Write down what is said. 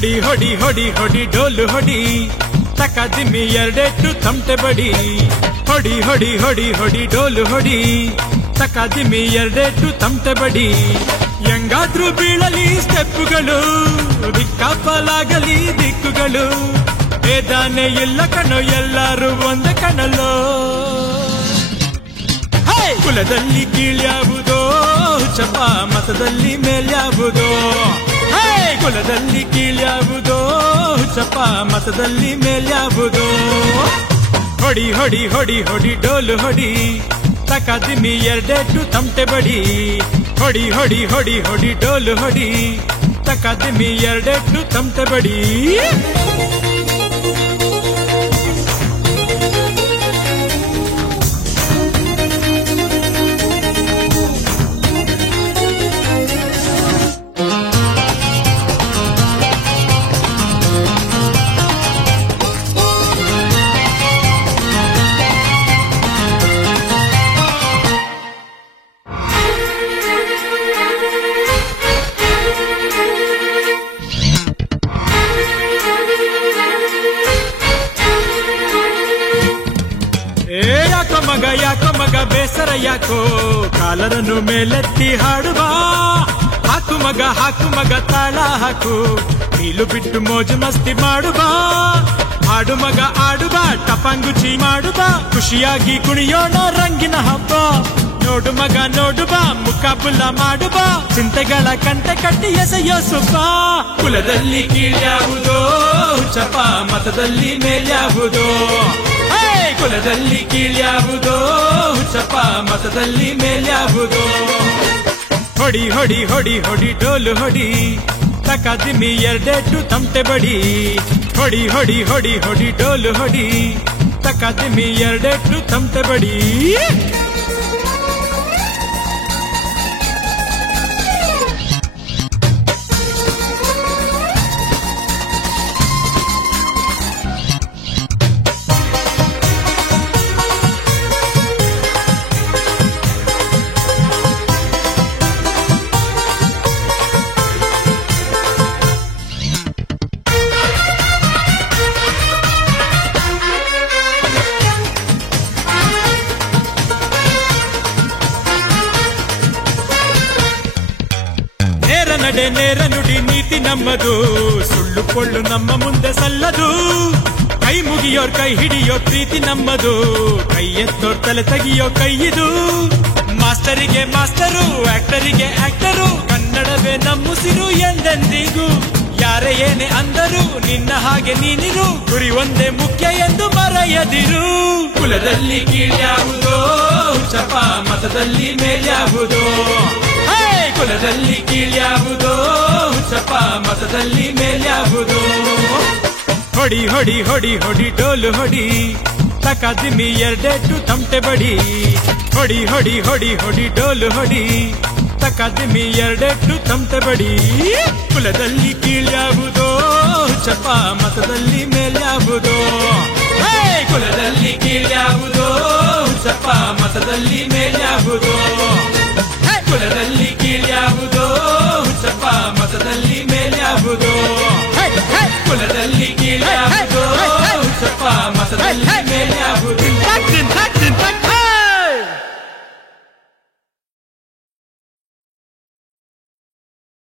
ಹೊಡಿ ಹೊಡಿ ಹೊಡಿ ಹೊಡಿ ಡೋಲು ಹೊಡಿ ತಕ ದಿಮ್ಮಿ ಎರಡೆಟ್ಟು ತಮಟೆ ಬಡಿ ಹೊಡಿ ಹೊಡಿ ಹೊಡಿ ಹೊಡಿ ಡೋಲು ಹೊಡಿ ತಕ ದಿಮ್ಮಿ ಎರಡೆಟ್ಟು ತಮಟೆ ಬಡಿ ಹೆಂಗಾದ್ರೂ ಬೀಳಲಿ ಸ್ಟೆಪ್ಪುಗಳು ದಿಕ್ಕಾಪಲಾಗಲಿ ದಿಕ್ಕುಗಳು ಬೇದಾನೆ ಇಲ್ಲ ಕಣೋ ಎಲ್ಲರೂ ಒಂದೇ ಕಣಲೋ ಕುಲದಲ್ಲಿ ಕೀಳ್ಯಾವುದೋ ಚಪ ಮತದಲ್ಲಿ ಮೇಲ್ಯಾವುದೋ ಕುಲದಲ್ಲಿ ಕೀಳ್ಯಾವುದೋ ಚಪ ಮತದಲ್ಲಿ ಮೇಲ್ಯಾವುದೋ ಹೊಡಿ ಹೊಡಿ ಹೊಡಿ ಹೊಡಿ ಡೋಲು ಹೊಡಿ ತಕ ದಿಮ್ಮಿ ಎರಡೆಟ್ಟು ತಮಟೆ ಬಡಿ ಹೊಡಿ ಹೊಡಿ ಹೊಡಿ ಹೊಡಿ ಡೋಲು ಹೊಡಿ ತಕ ದಿಮ್ಮಿ ಎರಡೆಟ್ಟು ತಮಟೆ ಬಡಿ ಯಾಕೋ ಮಗ ಬೇಸರ ಯಾಕೋ ಕಾಲರನ್ನು ಮೇಲೆತ್ತಿ ಹಾಡುವ ಹಾಕು ಮಗ ತಾಳ ಹಾಕು ನೀಲು ಬಿಟ್ಟು ಮೋಜು ಮಸ್ತಿ ಮಾಡುವ ಹಾಡು ಮಗ ಆಡುವ ಟಪಾಂಗುಚಿ ಮಾಡುವ ಖುಷಿಯಾಗಿ ಕುಣಿಯೋಣ ರಂಗಿನ ಹಬ್ಬ ನೋಡು ಮಗ ನೋಡುವ ಮುಖಾಬುಲ್ಲ ಮಾಡುವ ಚಿಂತೆಗಳ ಕಂಟೆ ಕಟ್ಟಿ ಎಸೆಯೋ ಸುಬ್ಬ ಕುಲದಲ್ಲಿ ಕೀಳ್ಯಾವುದೋ ಚಪ ಮತದಲ್ಲಿ ಮೇಲ್ಯಾವುದೋ ಕುಲದಲ್ಲಿ ಕೀಳ್ಯಾವುದೋ ಚಪ ಮತದಲ್ಲಿ ಮೇಲ್ಯಾವುದೋ ಹೊಡಿ ಹೊಡಿ ಹೊಡಿ ಹೊಡಿ ಡೋಲು ಹೊಡಿ ತಕ ದಿಮ್ಮಿ ಎರಡೆಟ್ಟು ತಮಟೆ ಬಡಿ ಹೊಡಿ ಹೊಡಿ ಹೊಡಿ ಹೊಡಿ ಡೋಲು ಹೊಡಿ ತಕ ದಿಮ್ಮಿ ಎರಡೆಟ್ಟು ತಮಟೆ ಬಡಿ ನಡೆ ನೇರ ನುಡಿ ನೀತಿ ನಮ್ಮದು ಸುಳ್ಳು ಕೊಳ್ಳು ನಮ್ಮ ಮುಂದೆ ಸಲ್ಲದು ಕೈ ಮುಗಿಯೋರ್ ಕೈ ಹಿಡಿಯೋ ಪ್ರೀತಿ ನಮ್ಮದು ಕೈ ಎತ್ತೋರ್ ತಲೆ ತೆಗಿಯೋ ಕೈಯಿದು ಮಾಸ್ಟರಿಗೆ ಮಾಸ್ಟರು ಆಕ್ಟರಿಗೆ ಆಕ್ಟರು ಕನ್ನಡವೇ ನಮ್ಮುಸಿರು ಎಂದೆಂದಿಗೂ ಯಾರೇ ಏನೇ ಅಂದರು ನಿನ್ನ ಹಾಗೆ ನೀನಿರು ಗುರಿ ಒಂದೇ ಮುಖ್ಯ ಎಂದು ಮರೆಯದಿರು ಕುಲದಲ್ಲಿ ಕೀಳ್ಯಾವುದೋ ಚಪ ಮತದಲ್ಲಿ ಮೇಲ್ಯಾವುದೋ ಕುಲದಲ್ಲಿ ಕೀಳ್ಯಾವುದೋ ಚಪ ಮತದಲ್ಲಿ ಮೇಲ್ಯಾವುದೋ ಹೊಡಿ ಹೊಡಿ ಹೊಡಿ ಹೊಡಿ ಡೋಲು ಹೊಡಿ ತಕ ದಿಮ್ಮಿ ಎರಡೆಟ್ಟು ತಮಟೆ ಬಡಿ ಹೊಡಿ ಹೊಡಿ ಹೊಡಿ ಹೊಡಿ ಡೋಲು ಹೊಡಿ ತಕ ದಿಮ್ಮಿ ಎರಡೆಟ್ಟು ತಮಟೆ ಬಡಿ ಕುಲದಲ್ಲಿ ಕೀಳ್ಯಾವುದೋ ಚಪ ಮತದಲ್ಲಿ ಮೇಲ್ಯಾವುದೋ ಕುಲದಲ್ಲಿ ಕೀಳ್ಯಾವುದೋ ಚಪ ಮತದಲ್ಲಿ ಮೇಲ್ಯಾವುದೋ ಕುಲದಲ್ಲಿ ಕೀಳ್ಯಾವುದೋ ಚಪ ಮತದಲ್ಲಿ ಮೇಲ್ಯಾವುದೋ ಕುಲದಲ್ಲಿ ಕೀಳ್ಯಾವುದೋ ಚಪ ಮತದಲ್ಲಿ ಮೇಲ್ಯಾವುದೋ